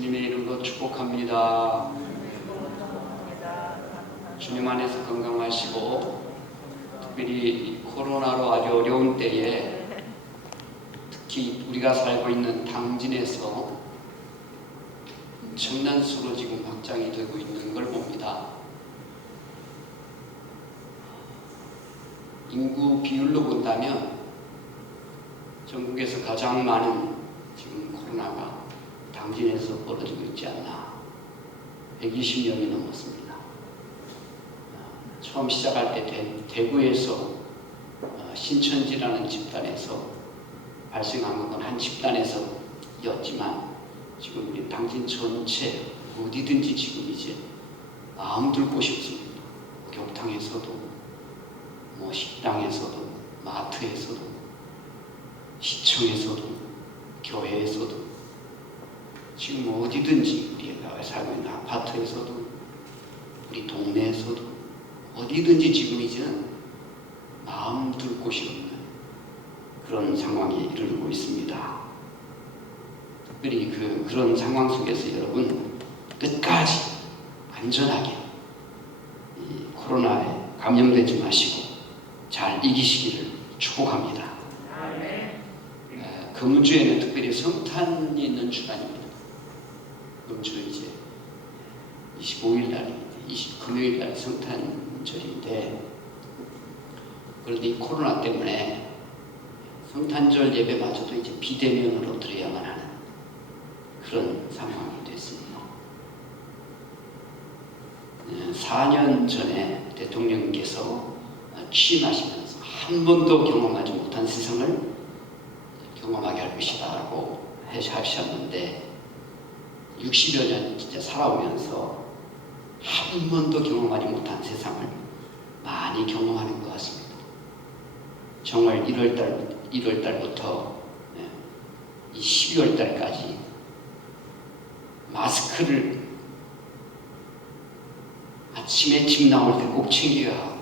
주님의 이름으로 축복합니다. 주님 안에서 건강하시고, 특별히 코로나로 아주 어려운 때에 특히 우리가 살고 있는 당진에서 엄청난 수로 지금 확장이 되고 있는 걸 봅니다. 인구 비율로 본다면 전국에서 가장 많은 지금 코로나가 당진에서 벌어지고 있지 않나. 120명이 넘었습니다. 처음 시작할 때 대구에서 신천지라는 집단에서 발생한 건 한 집단에서였지만 지금 우리 당진 전체 어디든지 지금 이제 마음 둘 곳이 없습니다. 교탕에서도 식당에서도 마트에서도 시청에서도 교회에서도 지금 어디든지 우리가 살고 있는 아파트에서도 우리 동네에서도 어디든지 지금 이제는 마음 둘 곳이 없는 그런 상황에 이르고 있습니다. 특별히 그런 상황 속에서 여러분 끝까지 안전하게 이 코로나에 감염되지 마시고 잘 이기시기를 축복합니다. 금주에는 특별히 성탄이 있는 주간입니다. 금주 이제 25일 날, 금요일 날 성탄절인데, 그런데 이 코로나 때문에 성탄절 예배마저도 이제 비대면으로 드려야만 하는 그런 상황이 됐습니다. 4년 전에 대통령께서 취임하시면서 한 번도 경험하지 못한 세상을 경험하게 할 것이다라고 하셨는데 60여 년 진짜 살아오면서 한 번도 경험하지 못한 세상을 많이 경험하는 것 같습니다. 정말 1월 달부터 이 12월 달까지 마스크를 아침에 집 나올 때 꼭 챙겨야 하고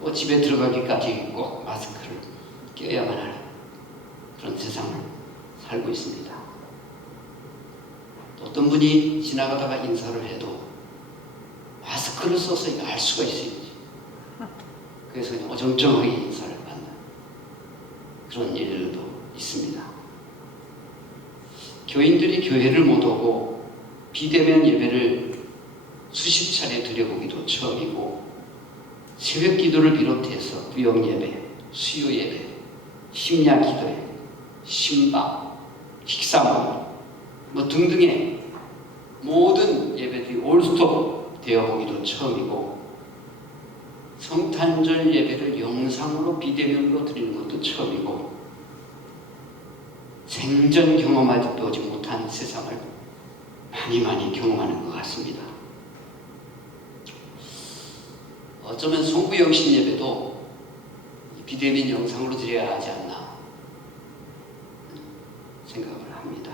또 집에 들어가기까지 꼭 마스크를 껴야만 하는 그런 세상을 살고 있습니다. 어떤 분이 지나가다가 인사를 해도 마스크를 써서 알 수가 있어야지. 그래서 그냥 어정쩡하게 인사를 받는 그런 일도 있습니다. 교인들이 교회를 못 오고 비대면 예배를 수십 차례 드려보기도 처음이고, 새벽 기도를 비롯해서 구역 예배, 수요 예배, 심야 기도회, 신방, 식사모 등등의 모든 예배들이 올스톱 되어보기도 처음이고, 성탄절 예배를 영상으로 비대면으로 드리는 것도 처음이고, 생전 경험하지 못한 세상을 많이 경험하는 것 같습니다. 어쩌면 송구영신 예배도 비대면 영상으로 드려야 하지 않나 생각을 합니다.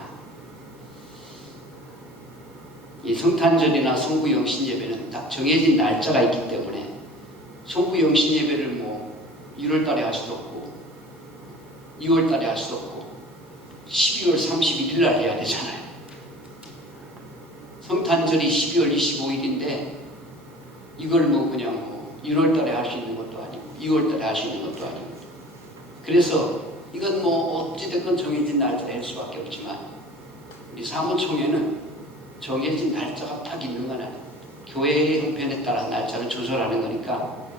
이 성탄절이나 송구영신 예배는 딱 정해진 날짜가 있기 때문에 송구영신 예배를 1월 달에 할 수도 없고 2월 달에 할 수도 없고 12월 31일 날 해야 되잖아요. 성탄절이 12월 25일인데 이걸 그냥 1월 달에 할 수 있는 것도 아니고 2월 달에 할 수 있는 것도 아니고, 그래서 이건 어찌됐건 정해진 날짜에 할 수밖에 없지만 우리 사무총회는 정해진 날짜가 딱 있는 건 아니에요. 교회의 형편에 따라 날짜를 조절하는 거니까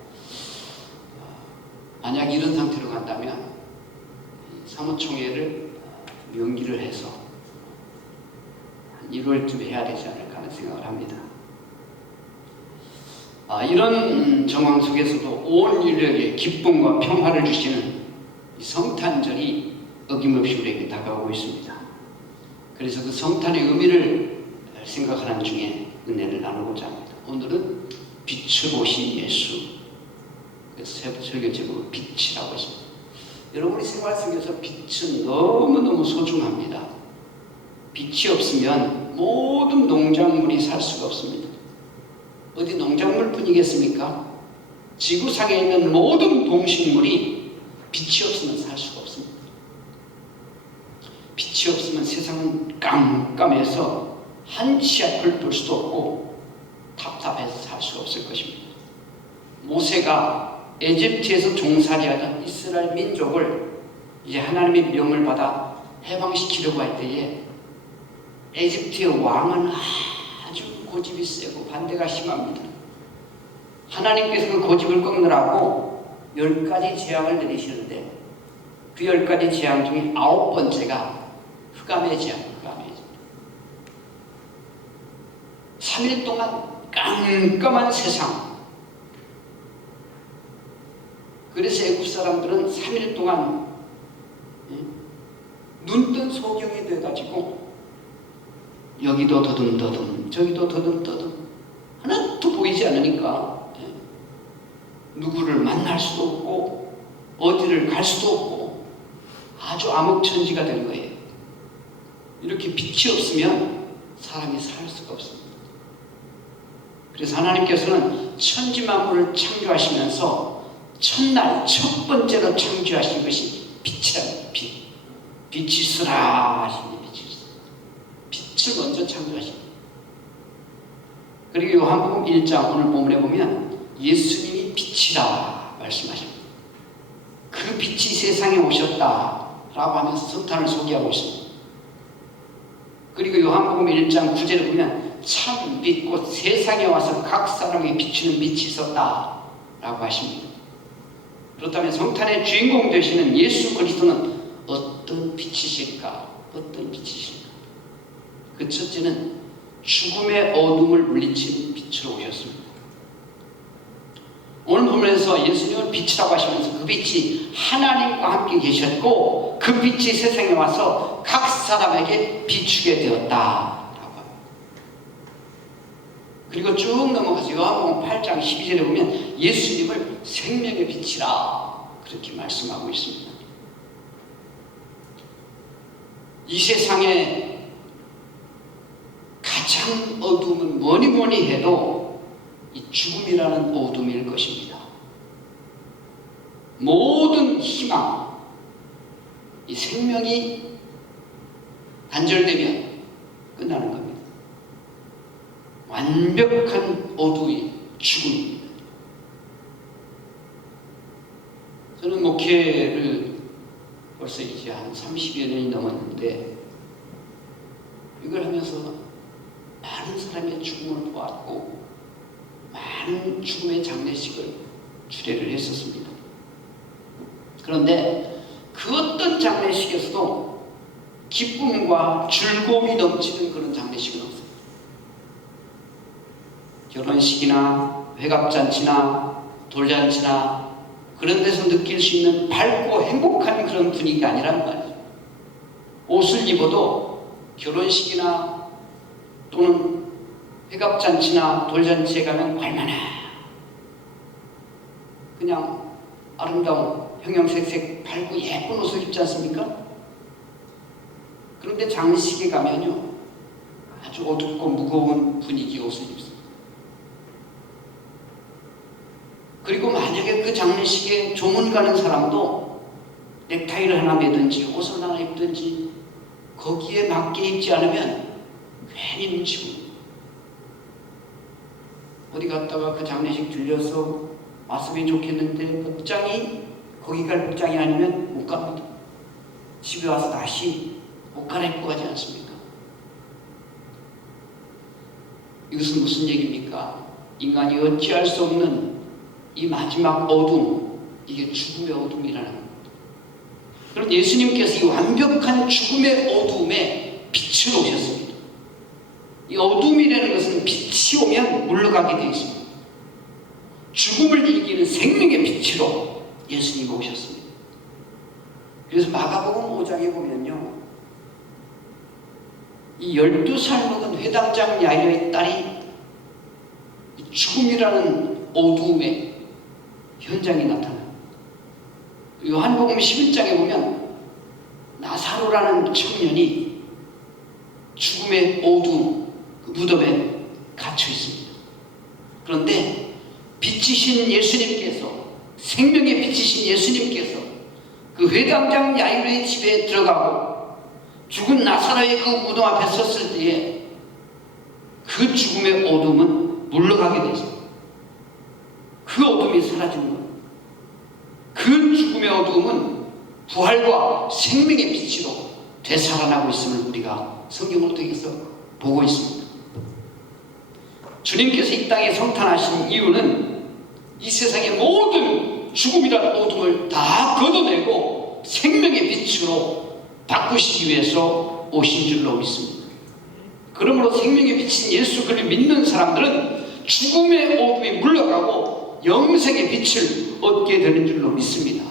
만약 이런 상태로 간다면 사무총회를 연기를 해서 한 1월쯤에 해야 되지 않을까 하는 생각을 합니다. 이런 정황 속에서도 온 인류에게 기쁨과 평화를 주시는 이 성탄절이 어김없이 우리에게 다가오고 있습니다. 그래서 그 성탄의 의미를 생각하는 중에 은혜를 나누고자 합니다. 오늘은 빛을 오신 예수. 그래서 설교 제목은 빛이라고 했습니다. 여러분, 우리 생활 속에서 빛은 너무너무 소중합니다. 빛이 없으면 모든 농작물이 살 수가 없습니다. 어디 농작물뿐이겠습니까? 지구상에 있는 모든 동식물이 빛이 없으면 살 수가 없습니다. 빛이 없으면 세상은 깜깜해서 한 치 앞을 둘 수도 없고 답답해서 살 수 없을 것입니다. 모세가 에집트에서 종살이하던 이스라엘 민족을 이제 하나님의 명을 받아 해방시키려고 할 때에 에집트의 왕은 아주 고집이 세고 반대가 심합니다. 하나님께서 그 고집을 꺾느라고 10가지 재앙을 내리시는데 그 10가지 재앙 중에 9번째가 흑암의 재앙, 흑암의 재앙. 3일 동안 깜깜한 세상. 그래서 애굽 사람들은 3일 동안 눈뜬 소경이 돼가지고 여기도 더듬더듬 저기도 더듬더듬 하나도 보이지 않으니까 누구를 만날 수도 없고 어디를 갈 수도 없고 아주 암흑천지가 된 거예요. 이렇게 빛이 없으면 사람이 살 수가 없습니다. 그래서 하나님께서는 천지만물을 창조하시면서 첫날 첫 번째로 창조하신 것이 빛이랍니다. 빛이 있으라 하시니 빛을 먼저 창조하십니다. 그리고 요한복음 1장 오늘 본문에 보면 예수님이 빛이라 말씀하십니다. 그 빛이 세상에 오셨다라고 하면서 성탄을 소개하고 있습니다. 그리고 요한복음 1장 9절에 보면 참 빛 곧 세상에 와서 각 사람에게 비추는 빛이 있었다라고 하십니다. 그렇다면 성탄의 주인공 되시는 예수 그리스도는 어떤 빛이실까? 어떤 빛이실까? 그 첫째는 죽음의 어둠을 물리치는 빛으로 오셨습니다. 오늘 본문에서 예수님을 빛이라고 하시면서 그 빛이 하나님과 함께 계셨고 그 빛이 세상에 와서 각 사람에게 비추게 되었다라고 합니다. 그리고 쭉 넘어가서 요한복음 8장 12절에 보면 예수님을 생명의 빛이라 그렇게 말씀하고 있습니다. 이 세상에 가장 어두움은 뭐니 해도 이 죽음이라는 어둠일 것입니다. 모든 희망, 이 생명이 단절되면 끝나는 겁니다. 완벽한 어두움이 죽음입니다. 저는 목회를 벌써 이제 한 30여 년이 넘었는데 이걸 하면서 많은 사람의 죽음을 보았고 많은 죽음의 장례식을 주례를 했었습니다. 그런데 그 어떤 장례식에서도 기쁨과 즐거움이 넘치는 그런 장례식은 없어요. 결혼식이나 회갑잔치나 돌잔치나 그런 데서 느낄 수 있는 밝고 행복한 그런 분위기가 아니란 말이에요. 옷을 입어도 결혼식이나 또는 회갑잔치나 돌잔치에 가면 얼마나 그냥 아름다운 형형색색 밝고 예쁜 옷을 입지 않습니까? 그런데 장례식에 가면요 아주 어둡고 무거운 분위기 옷을 입습니다. 그리고 만약에 그 장례식에 조문 가는 사람도 넥타이를 하나 매든지 옷을 하나 입든지 거기에 맞게 입지 않으면 괜히 눈치고 어디 갔다가 그 장례식 들려서 왔으면 좋겠는데 복장이 거기 갈 복장이 아니면 못 갑니다. 집에 와서 다시 옷 갈아입고 가지 않습니까? 이것은 무슨 얘기입니까? 인간이 어찌할 수 없는 이 마지막 어둠, 이게 죽음의 어둠이라는 겁니다. 그럼 예수님께서 이 완벽한 죽음의 어둠에 빛을 오셨습니다. 이 어둠이라는 것은 빛이 오면 물러가게 되어 있습니다. 죽음을 이기는 생명의 빛으로 예수님이 오셨습니다. 그래서 마가복음 5장에 보면요 이 12살 먹은 회당장 야이로의 딸이 죽음이라는 어두움의 현장이 나타나요. 요한복음 11장에 보면 나사로라는 청년이 죽음의 어두움 그 무덤에 갇혀 있습니다. 그런데 빛이신 예수님께서 생명의 빛이신 예수님께서 그 회당장 야이로의 집에 들어가고 죽은 나사로의 그 무덤 앞에 섰을 때에 그 죽음의 어둠은 물러가게 되죠. 그 어둠이 사라지는 거예요. 그 죽음의 어둠은 부활과 생명의 빛으로 되살아나고 있음을 우리가 성경을 통해서 보고 있습니다. 주님께서 이 땅에 성탄하신 이유는 이 세상의 모든 죽음이라는 어둠을 다 걷어내고 생명의 빛으로 바꾸시기 위해서 오신 줄로 믿습니다. 그러므로 생명의 빛인 예수 그리스도를 믿는 사람들은 죽음의 어둠이 물러가고 영생의 빛을 얻게 되는 줄로 믿습니다.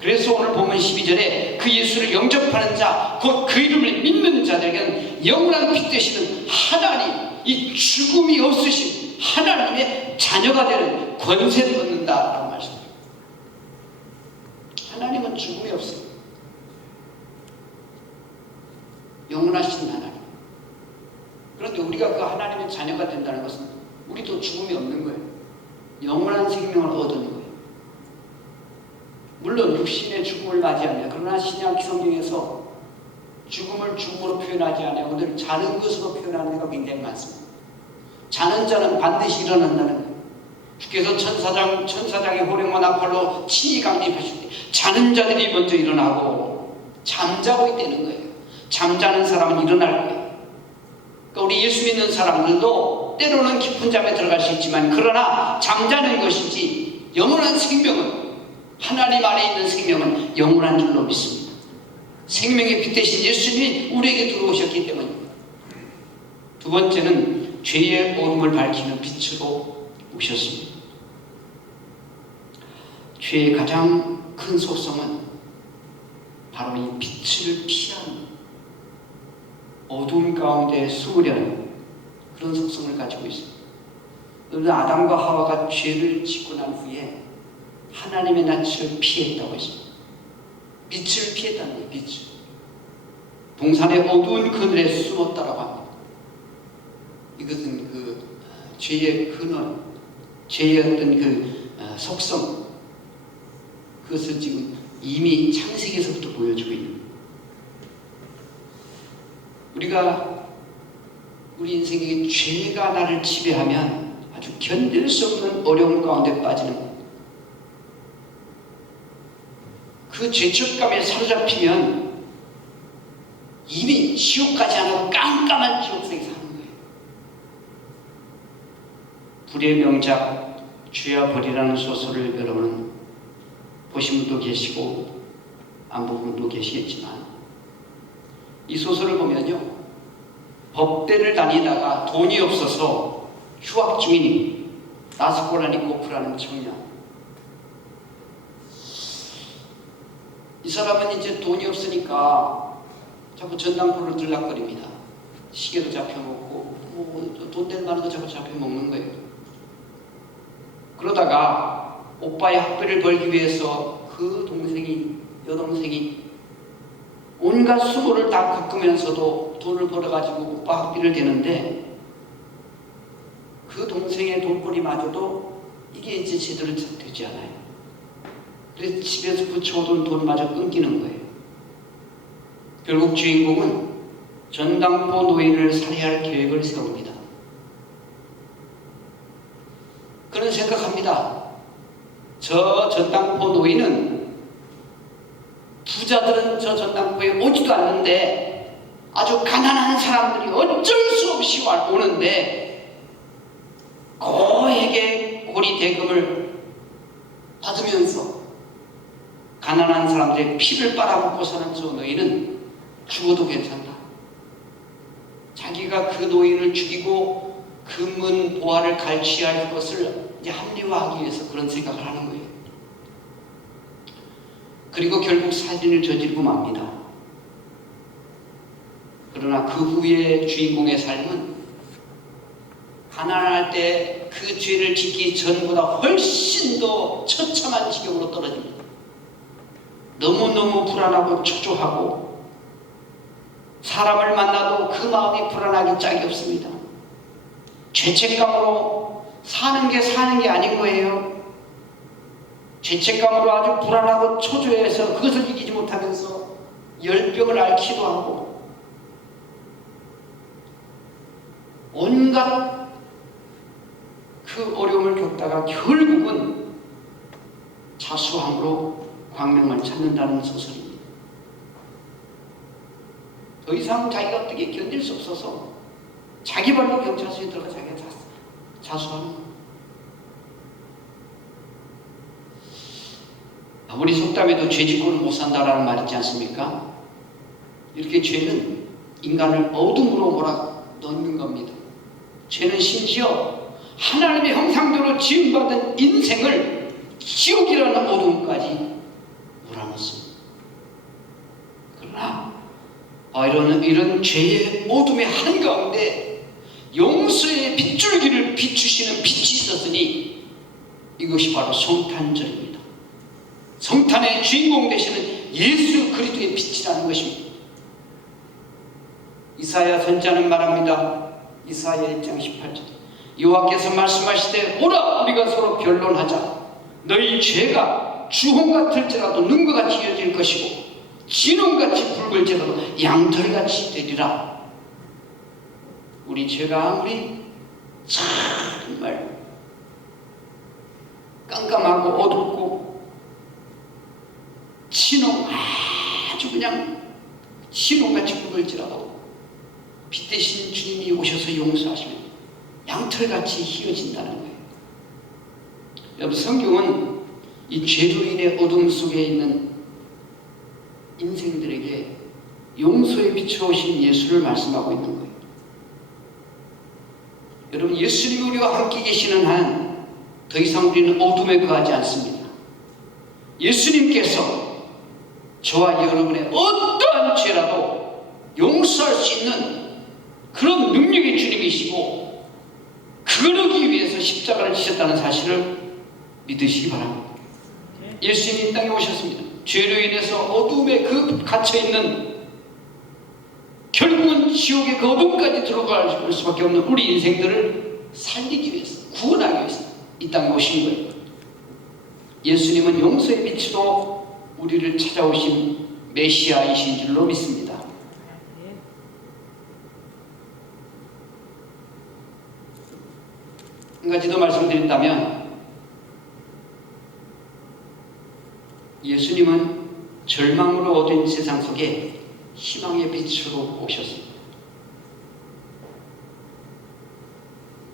그래서 오늘 본문 12절에 그 예수를 영접하는 자, 곧 그 이름을 믿는 자들에게는 영원한 빛 되시는 하나님, 이 죽음이 없으신 하나님의 자녀가 되는 권세를 얻는다라고 말씀합니다. 하나님은 죽음이 없어요. 영원하신 하나님. 그런데 우리가 그 하나님의 자녀가 된다는 것은 우리도 죽음이 없는 거예요. 영원한 생명을 얻는 거예요. 물론 육신의 죽음을 맞이합니다. 그러나 신약 성경에서 죽음을 죽음으로 표현하지 않아요. 오늘 자는 것으로 표현하는 데가 굉장히 많습니다. 자는 자는 반드시 일어난다는 거예요. 주께서 천사장의 호령과 나팔로 친히 강림하실 때 자는 자들이 먼저 일어나고 잠자고 있다는 거예요. 잠자는 사람은 일어날 거예요. 그러니까 우리 예수 믿는 사람들도 때로는 깊은 잠에 들어갈 수 있지만 그러나 잠자는 것이지 영원한 생명은 하나님 안에 있는 생명은 영원한 줄로 믿습니다. 생명의 빛 대신 예수님이 우리에게 들어오셨기 때문입니다. 두 번째는 죄의 어둠을 밝히는 빛으로 오셨습니다. 죄의 가장 큰 속성은 바로 이 빛을 피하는 어둠 가운데 숨으려는 그런 속성을 가지고 있습니다. 그런데 아담과 하와가 죄를 짓고 난 후에 하나님의 낯을 피했다고 했습니다. 빛을 피했다는 거예요. 빛을. 동산의 어두운 그늘에 숨었다라고 합니다. 이것은 그 죄의 근원, 죄의 어떤 그 속성, 그것을 지금 이미 창세기에서부터 보여주고 있는 거예요. 우리가 우리 인생에 죄가 나를 지배하면 아주 견딜 수 없는 어려움 가운데 빠지는 거예요. 그 죄책감에 사로잡히면 이미 지옥 가지 않아도 깜깜한 지옥성에 사는 거예요. 불의 명작 죄와 벌이라는 소설을 여러분은 보신 분도 계시고 안 본 분도 계시겠지만 이 소설을 보면요, 법대를 다니다가 돈이 없어서 휴학 중인 라스콜라니코프라는 청년, 이 사람은 이제 돈이 없으니까 자꾸 전당포를 들락거립니다. 시계도 잡혀먹고 돈 될 만한 거 자꾸 잡혀먹는 거예요. 그러다가 오빠의 학비를 벌기 위해서 그 여동생이 온갖 수고를 다 겪으면서도 돈을 벌어가지고 오빠 학비를 대는데 그 동생의 돈벌이마저도 이게 이제 제대로 되지 않아요. 그래서 집에서 붙여오던 돈마저 끊기는 거예요. 결국 주인공은 전당포 노인을 살해할 계획을 세웁니다. 그는 생각합니다. 저 전당포 노인은 부자들은 저 전당포에 오지도 않는데 아주 가난한 사람들이 어쩔 수 없이 오는데 고액의 고리 대금을 받으면서 가난한 사람들의 피를 빨아먹고 사는 저 노인은 죽어도 괜찮다. 자기가 그 노인을 죽이고 금은 보화를 갈취할 것을 이제 합리화하기 위해서 그런 생각을 하는 거예요. 그리고 결국 살인을 저지르고 맙니다. 그러나 그 후에 주인공의 삶은 가난할 때 그 죄를 짓기 전보다 훨씬 더 처참한 지경으로 떨어집니다. 너무너무 불안하고 초조하고 사람을 만나도 그 마음이 불안하기 짝이 없습니다. 죄책감으로 사는 게 아닌 거예요. 죄책감으로 아주 불안하고 초조해서 그것을 이기지 못하면서 열병을 앓기도 하고 온갖 그 어려움을 겪다가 결국은 자수함으로 광명을 찾는다는 소설입니다. 더 이상 자기가 어떻게 견딜 수 없어서 자기 발로 경찰서에 들어가 자기가 자수하는 거예요. 아무리 속담에도 죄 짓고는 못 산다라는 말 있지 않습니까? 이렇게 죄는 인간을 어둠으로 몰아넣는 겁니다. 죄는 심지어 하나님의 형상대로 지음받은 인생을 지옥이라는 어둠까지 몰아넣습니다. 그러나 이런 죄의 어둠의 한가운데 용서의 빗줄기를 비추시는 빛이 있었으니 이것이 바로 성탄절입니다. 성탄의 주인공 되시는 예수 그리스도의 빛이라는 것입니다. 이사야 선지자는 말합니다. 이사야 1장 18절 여호와께서 말씀하시되 오라 우리가 서로 변론하자. 너희 죄가 주홍 같을지라도 눈과 같이 이어질 것이고 진홍같이 붉을지라도 양털같이 되리라. 우리 죄가 아무리 정말 깜깜하고 어둡고 진홍 아주 그냥 진홍같이 붉을지라도 빛 대신 주님이 오셔서 용서하시면 양털같이 휘어진다는 거예요. 여러분 성경은 이 죄로 인해 어둠 속에 있는 인생들에게 용서에 비추어오신 예수를 말씀하고 있는 거예요. 여러분 예수님이 우리와 함께 계시는 한 더 이상 우리는 어둠에 거하지 않습니다. 예수님께서 저와 여러분의 어떠한 죄라도 용서할 수 있는 그런 능력의 주님이시고 그러기 위해서 십자가를 지셨다는 사실을 믿으시기 바랍니다. 예수님이 이 땅에 오셨습니다. 죄로 인해서 어둠에 갇혀있는 결국은 지옥의 그 어둠까지 들어갈 수밖에 없는 우리 인생들을 살리기 위해서 구원하기 위해서 이 땅에 오신 거예요. 예수님은 용서의 빛으로 우리를 찾아오신 메시아이신 줄로 믿습니다. 한 가지 더 말씀드린다면 예수님은 절망으로 어두운 세상 속에 희망의 빛으로 오셨습니다.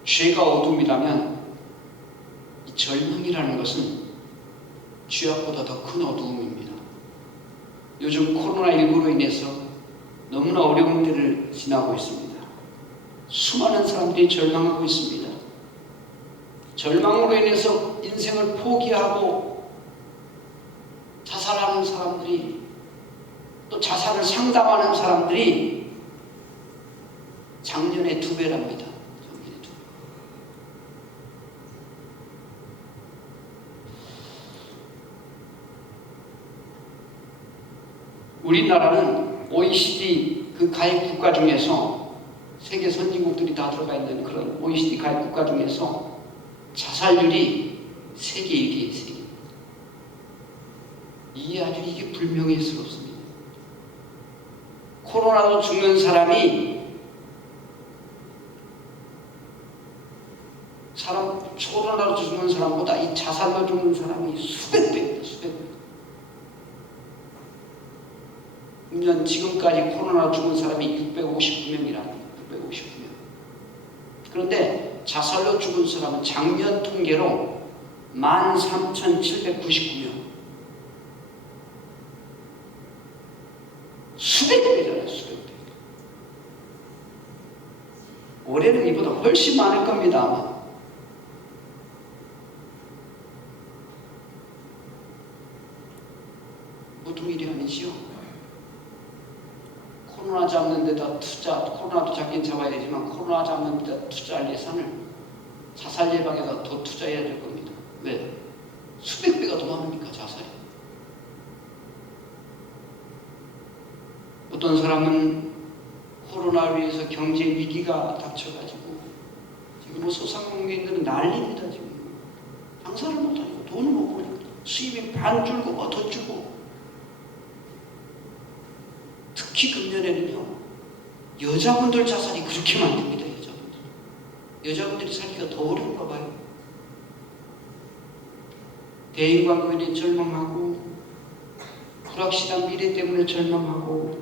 죄가 어둠이라면 이 절망이라는 것은 죄악보다 더 큰 어두움입니다. 요즘 코로나19로 인해서 너무나 어려운 때를 지나고 있습니다. 수많은 사람들이 절망하고 있습니다. 절망으로 인해서 인생을 포기하고 자살하는 사람들이 또 자살을 상담하는 사람들이 작년에 2배랍니다. 우리나라는 OECD 그 가입 국가 중에서 세계 선진국들이 다 들어가 있는 그런 OECD 가입 국가 중에서 자살률이 세계 1위예요. 세계. 이게 불명예스럽습니다. 코로나로 죽는 사람이 코로나로 죽는 사람보다 이 자살로 죽는 사람이 수백 배입니다. 수백 배. 1년 지금까지 코로나로 죽은 사람이 659명이랍니다. 659명. 그런데 자살로 죽은 사람은 작년 통계로 13,799명. 수백 배잖아요. 수백 배. 올해는 이보다 훨씬 많을 겁니다. 아마. 보통 일이 아니지요. 코로나 잡는 데다 코로나도 잡긴 잡아야 되지만 코로나 잡는 데다 투자할 예산을 자살 예방에다 더 투자해야 될 겁니다. 왜? 수백 배가 더 많으니까 자살이. 어떤 사람은 코로나로 인해서 경제 위기가 닥쳐가지고 지금 소상공인들은 난리입니다. 지금 장사를 못하니까 돈을 못 버니까 수입이 반 줄고 더 주고 특히 금년에는요, 여자분들 자살이 그렇게 많답니다. 여자분들이 살기가 더 어려운가 봐요. 대인관계에 절망하고, 불확실한 미래 때문에 절망하고,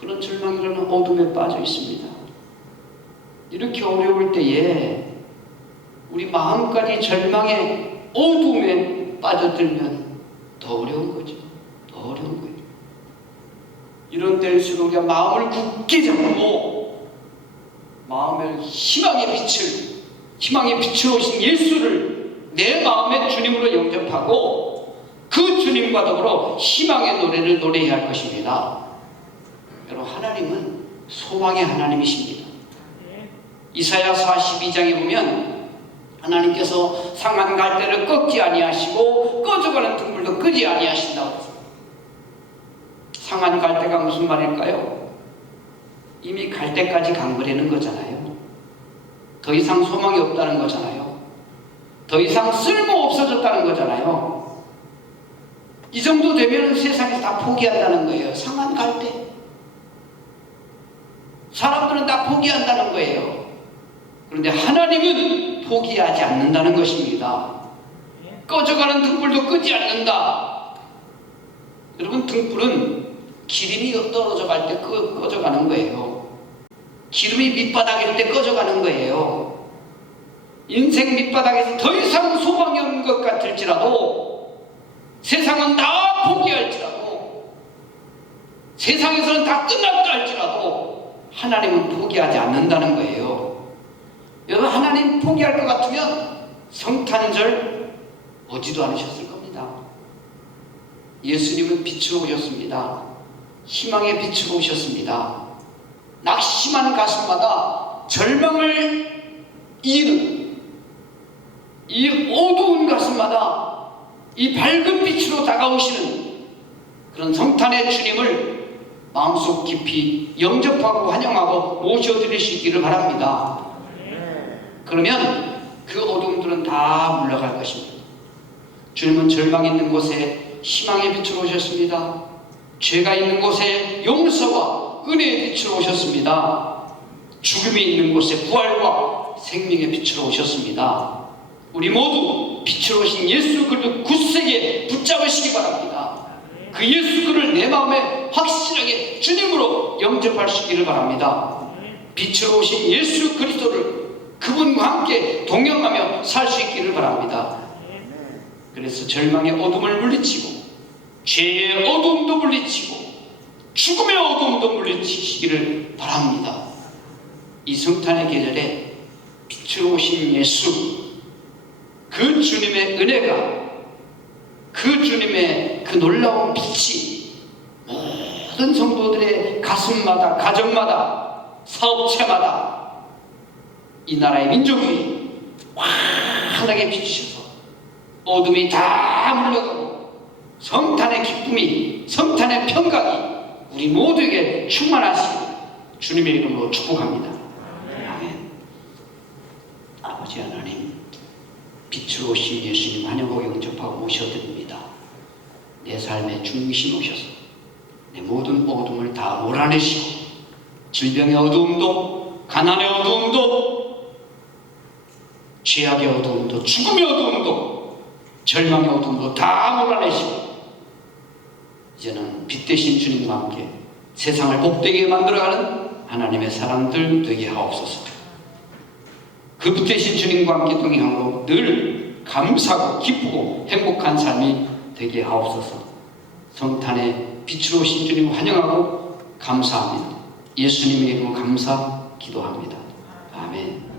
그런 절망이라는 어둠에 빠져 있습니다. 이렇게 어려울 때에 우리 마음까지 절망의 어둠에 빠져들면 더 어려운 거죠. 더 어려운 거예요. 이런 때일수록 우리가 마음을 굳게 잡고 마음을 희망의 빛으로 오신 예수를 내 마음의 주님으로 영접하고 그 주님과 더불어 희망의 노래를 노래해야 할 것입니다. 여러분, 하나님은 소망의 하나님이십니다. 이사야 42장에 보면 하나님께서 상한 갈대를 꺾지 아니하시고 꺼져가는 등불도 끄지 아니하신다고 했습니다. 상한 갈대가 무슨 말일까요? 이미 갈 때까지 간 거라는 거잖아요. 더 이상 소망이 없다는 거잖아요. 더 이상 쓸모 없어졌다는 거잖아요. 이 정도 되면 세상에서 다 포기한다는 거예요. 상한 갈대. 사람들은 다 포기한다는 거예요. 그런데 하나님은 포기하지 않는다는 것입니다. 꺼져가는 등불도 끄지 않는다. 여러분, 등불은 기름이 떨어져 갈 때 꺼져가는 거예요. 기름이 밑바닥일 때 꺼져가는 거예요. 인생 밑바닥에서 더 이상 소망이 없는 것 같을지라도, 세상은 다 포기할지라도, 세상에서는 다 끝났다 할지라도 하나님은 포기하지 않는다는 거예요. 여러분, 하나님 포기할 것 같으면 성탄절 오지도 않으셨을 겁니다. 예수님은 빛으로 오셨습니다. 희망의 빛으로 오셨습니다. 낙심한 가슴마다 절망을 이기는 이 어두운 가슴마다 이 밝은 빛으로 다가오시는 그런 성탄의 주님을 마음속 깊이 영접하고 환영하고 모셔드릴 수 있기를 바랍니다. 그러면 그 어둠들은 다 물러갈 것입니다. 주님은 절망이 있는 곳에 희망의 빛으로 오셨습니다. 죄가 있는 곳에 용서와 은혜의 빛으로 오셨습니다. 죽음이 있는 곳에 부활과 생명의 빛으로 오셨습니다. 우리 모두 빛으로 오신 예수 그리스도 굳세게 붙잡으시기 바랍니다. 그 예수 그를 내 마음에 확실하게 주님으로 영접할 수 있기를 바랍니다. 빛으로 오신 예수 그리스도를 그분과 함께 동행하며 살 수 있기를 바랍니다. 그래서 절망의 어둠을 물리치고 죄의 어둠도 물리치고 죽음의 어둠도 물리치시기를 바랍니다. 이 성탄의 계절에 빛으로 오신 예수, 그 주님의 은혜가, 그 주님의 그 놀라운 빛이 모든 성도들의 가슴마다, 가정마다, 사업체마다, 이 나라의 민족이 환하게 비추셔서 어둠이 다 물러가고 성탄의 기쁨이, 성탄의 평강이 우리 모두에게 충만하시길 주님의 이름으로 축복합니다. 아멘. 아버지 하나님, 빛으로 오신 예수님 환영하고 영접하고 모셔드립니다. 내 삶의 중심 오셔서 내 모든 어둠을 다 몰아내시고 질병의 어두움도, 가난의 어두움도, 죄악의 어두움도, 죽음의 어두움도, 절망의 어두움도 다 몰아내시고 이제는 빛 대신 주님과 함께 세상을 복되게 만들어가는 하나님의 사람들 되게 하옵소서. 그 빛 대신 주님과 함께 동행함으로 늘 감사하고 기쁘고 행복한 삶이 되게 하옵소서. 성탄의 빛으로 오신 주님 환영하고 감사합니다. 예수님의 이름으로 감사 기도합니다. 아멘.